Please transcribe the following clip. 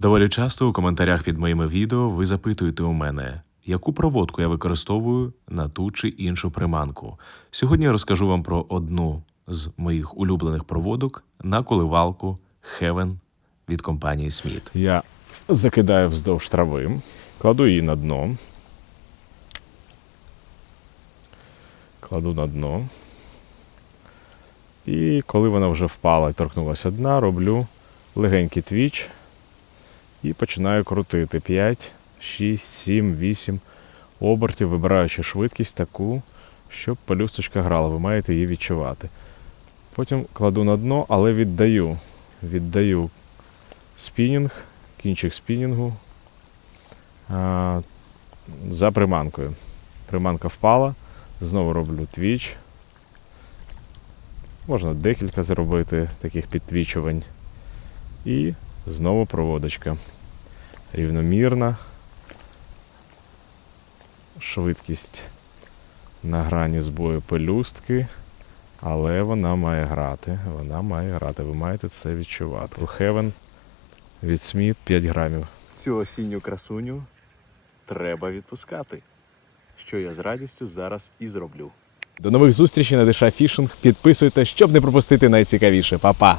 Доволі часто у коментарях під моїми відео ви запитуєте у мене, яку проводку я використовую на ту чи іншу приманку. Сьогодні я розкажу вам про одну з моїх улюблених проводок на коливалку Heaven від компанії Smith. Я закидаю вздовж трави, кладу її на дно. Кладу на дно. І коли вона вже впала і торкнулася дна, роблю легенький твіч і починаю крутити 5, 6, 7, 8 обертів, вибираючи швидкість таку, щоб пелюсточка грала. Ви маєте її відчувати. Потім кладу на дно, але віддаю. Віддаю спінінг, кінчик спінінгу а, за приманкою. Приманка впала, знову роблю твіч. Можна декілька зробити таких підтвічувань. І знову проводочка. Рівномірна. Швидкість на грані збою пелюстки. Але вона має грати. Вона має грати. Ви маєте це відчувати. У Heaven від Сміт 5 грамів. Цю осінню красуню треба відпускати, що я з радістю зараз і зроблю. До нових зустрічей на Диша Фішинг. Підписуйтесь, щоб не пропустити найцікавіше. Па-па!